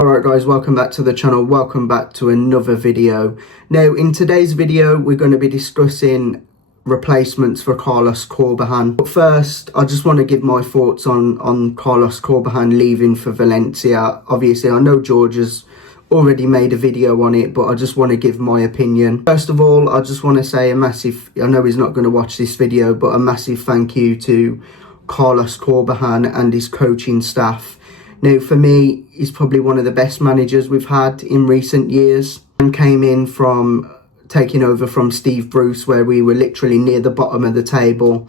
Alright guys, welcome back to the channel, welcome back to another video. Now in today's video we're going to be discussing replacements for Carlos Corbejan. But first I just want to give my thoughts on Carlos Corbejan leaving for Valencia. Obviously I know George has already made a video on it, but I just want to give my opinion. First of all, I just want to say a massive, I know he's not going to watch this video, but a massive thank you to Carlos Corbejan and his coaching staff. Now, for me, he's probably one of the best managers we've had in recent years, and came in from taking over from Steve Bruce, where we were literally near the bottom of the table.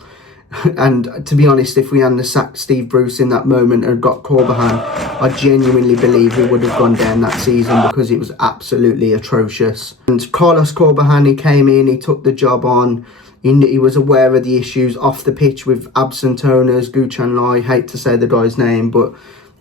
And to be honest, if we hadn't sacked Steve Bruce in that moment and got Corbejan, I genuinely believe we would have gone down that season because it was absolutely atrocious. And Carlos Corbejan, he came in, he took the job on. He was aware of the issues off the pitch with absent owners, Guchan Lai, hate to say the guy's name, but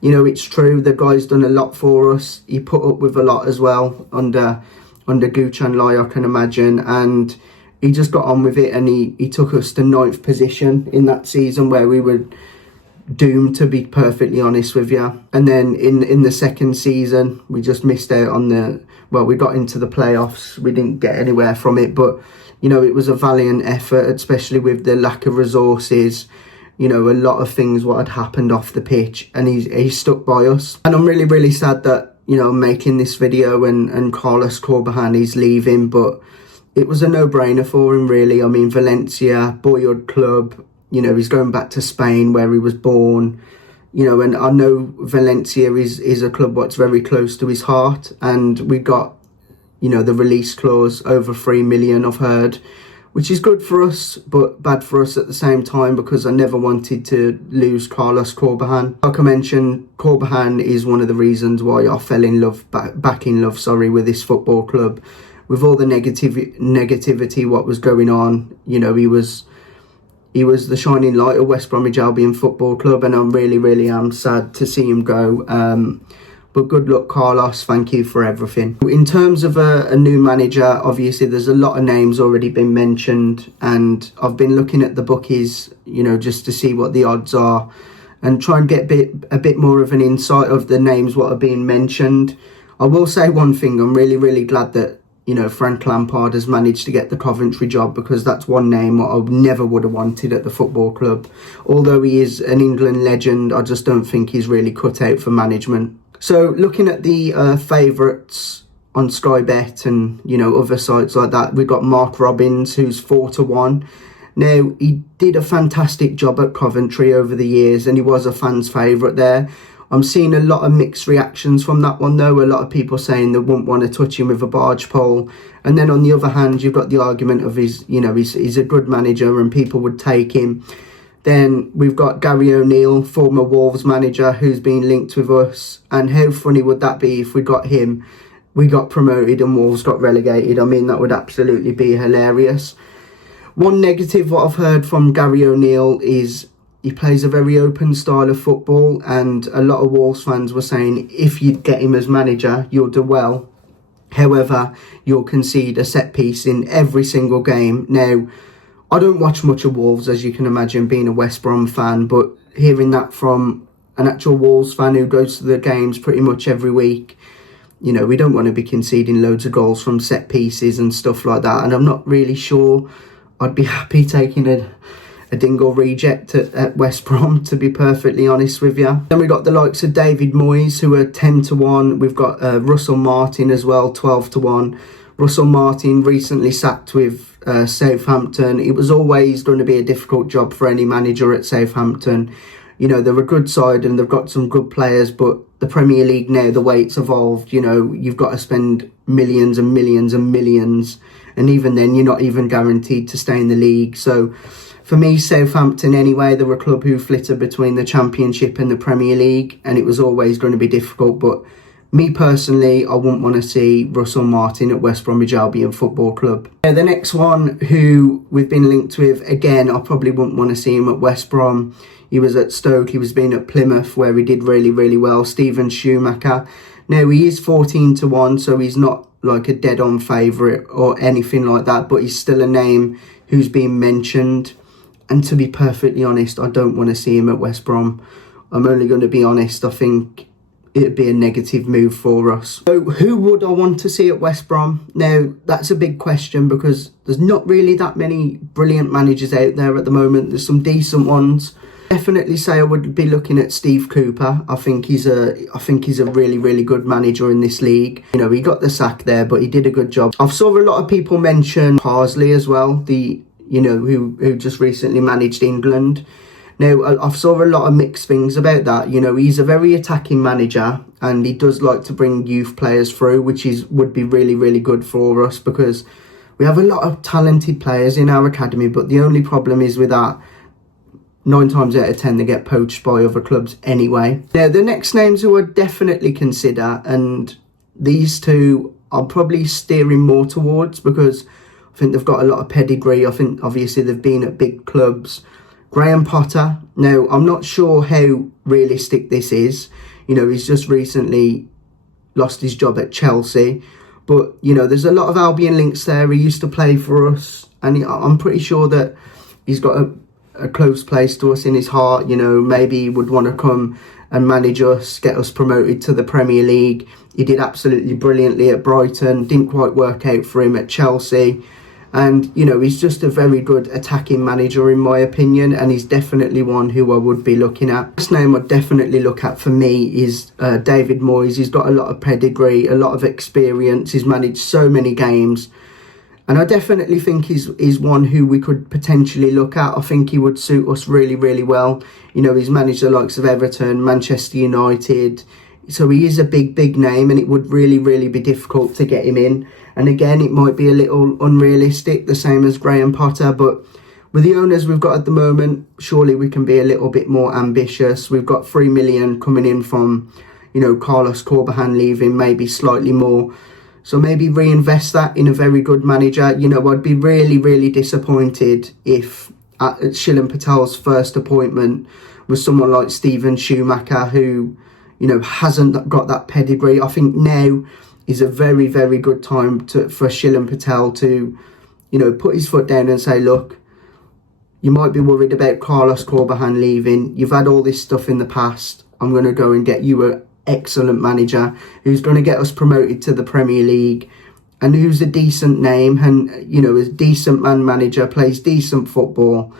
you know, it's true, the guy's done a lot for us. He put up with a lot as well under Guchan Lai, I can imagine, and he just got on with it, and he took us to 9th position in that season where we were doomed, to be perfectly honest with you. And then in the second season, we just missed out on we got into the playoffs. We didn't get anywhere from it, but, you know, it was a valiant effort, especially with the lack of resources. You know, a lot of things what had happened off the pitch, and he stuck by us. And I'm really, really sad that, you know, I'm making this video and Carlos Corbejan is leaving, but it was a no-brainer for him, really. I mean, Valencia, boyhood club, you know, he's going back to Spain where he was born, you know, and I know Valencia is a club what's very close to his heart, and we got, you know, the release clause over 3 million, I've heard, which is good for us, but bad for us at the same time, because I never wanted to lose Carlos Corbejan. Like I mentioned, Corbejan is one of the reasons why I fell in love, back in love, with this football club. With all the negativity what was going on, you know, he was the shining light of West Bromwich Albion Football Club, and I really, really am sad to see him go. But good luck, Carlos. Thank you for everything. In terms of a new manager, obviously there's a lot of names already been mentioned, and I've been looking at the bookies, you know, just to see what the odds are and try and get a bit more of an insight of the names what are being mentioned. I will say one thing, I'm really, really glad that, you know, Frank Lampard has managed to get the Coventry job, because that's one name what I never would have wanted at the football club. Although he is an England legend, I just don't think he's really cut out for management. So looking at the favourites on Sky Bet and, you know, other sites like that, we've got Mark Robbins, who's 4-1. Now, he did a fantastic job at Coventry over the years, and he was a fan's favourite there. I'm seeing a lot of mixed reactions from that one, though. A lot of people saying they wouldn't want to touch him with a barge pole. And then on the other hand, you've got the argument of he's a good manager and people would take him. Then we've got Gary O'Neill, former Wolves manager, who's been linked with us. And how funny would that be if we got him, we got promoted and Wolves got relegated? I mean, that would absolutely be hilarious. One negative what I've heard from Gary O'Neill is he plays a very open style of football, and a lot of Wolves fans were saying if you get him as manager, you'll do well. However, you'll concede a set piece in every single game. Now, I don't watch much of Wolves, as you can imagine, being a West Brom fan, but hearing that from an actual Wolves fan who goes to the games pretty much every week, you know, we don't want to be conceding loads of goals from set pieces and stuff like that. And I'm not really sure I'd be happy taking a dingle reject at West Brom, to be perfectly honest with you. Then we got the likes of David Moyes, who are 10-1. We've got Russell Martin as well, 12-1. Russell Martin recently sacked with Southampton. It was always going to be a difficult job for any manager at Southampton. You know, they're a good side and they've got some good players, but the Premier League now, the way it's evolved, you know, you've got to spend millions and millions and millions, and even then you're not even guaranteed to stay in the league. So for me, Southampton anyway, they were a club who flitted between the Championship and the Premier League, and it was always going to be difficult. But me personally, I wouldn't want to see Russell Martin at West Bromwich Albion Football Club. The next one who we've been linked with, again, I probably wouldn't want to see him at West Brom. He was at Stoke, he was being at Plymouth, where he did really, really well. Steven Schumacher. Now, he is 14-1, so he's not like a dead-on favourite or anything like that, but he's still a name who's been mentioned. And to be perfectly honest, I don't want to see him at West Brom. I'm only going to be honest. I think it'd be a negative move for us. So who would I want to see at West Brom? Now, that's a big question because there's not really that many brilliant managers out there at the moment. There's some decent ones. Definitely say I would be looking at Steve Cooper. I think he's a really, really good manager in this league. You know, he got the sack there, but he did a good job. I've saw a lot of people mention Parsley as well, who just recently managed England. Now, I've saw a lot of mixed things about that. You know, he's a very attacking manager and he does like to bring youth players through, which would be really, really good for us because we have a lot of talented players in our academy, but the only problem is with that, 9 times out of 10 they get poached by other clubs anyway. Now, the next names who I'd definitely consider, and these two I'm probably steering more towards because I think they've got a lot of pedigree. I think obviously they've been at big clubs. Gran Potter. Now, I'm not sure how realistic this is. You know, he's just recently lost his job at Chelsea. But, you know, there's a lot of Albion links there. He used to play for us. And I'm pretty sure that he's got a close place to us in his heart. You know, maybe he would want to come and manage us, get us promoted to the Premier League. He did absolutely brilliantly at Brighton. Didn't quite work out for him at Chelsea. And, you know, he's just a very good attacking manager in my opinion, and he's definitely one who I would be looking at. This name I'd definitely look at for me is David Moyes. He's got a lot of pedigree, a lot of experience. He's managed so many games. And I definitely think he's one who we could potentially look at. I think he would suit us really, really well. You know, he's managed the likes of Everton, Manchester United. So he is a big, big name, and it would really, really be difficult to get him in. And again, it might be a little unrealistic, the same as Gran Potter. But with the owners we've got at the moment, surely we can be a little bit more ambitious. We've got 3 million coming in from, you know, Coman leaving, maybe slightly more. So maybe reinvest that in a very good manager. You know, I'd be really, really disappointed if Shilan Patel's first appointment was someone like Steven Schumacher, who, you know, hasn't got that pedigree. I think now is a very, very good time for Shilan Patel to, you know, put his foot down and say, look, you might be worried about Carlos Corbehan leaving. You've had all this stuff in the past. I'm going to go and get you an excellent manager who's going to get us promoted to the Premier League and who's a decent name and, you know, is a decent manager, plays decent football.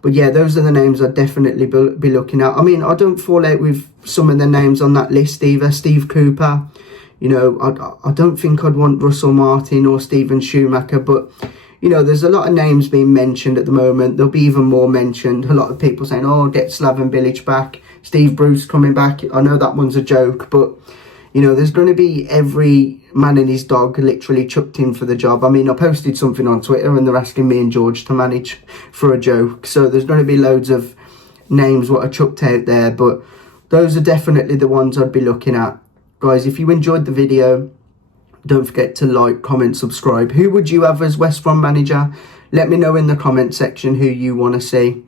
But yeah, those are the names I'd definitely be looking at. I mean, I don't fall out with some of the names on that list either. Steve Cooper, you know, I don't think I'd want Russell Martin or Steven Schumacher, but, you know, there's a lot of names being mentioned at the moment. There'll be even more mentioned. A lot of people saying, oh, get Slaven Bilic back, Steve Bruce coming back. I know that one's a joke, but, you know, there's going to be every man and his dog literally chucked in for the job. I mean, I posted something on Twitter and they're asking me and George to manage for a joke. So there's going to be loads of names what are chucked out there, but those are definitely the ones I'd be looking at. Guys, if you enjoyed the video, don't forget to like, comment, subscribe. Who would you have as West Brom manager? Let me know in the comment section who you want to see.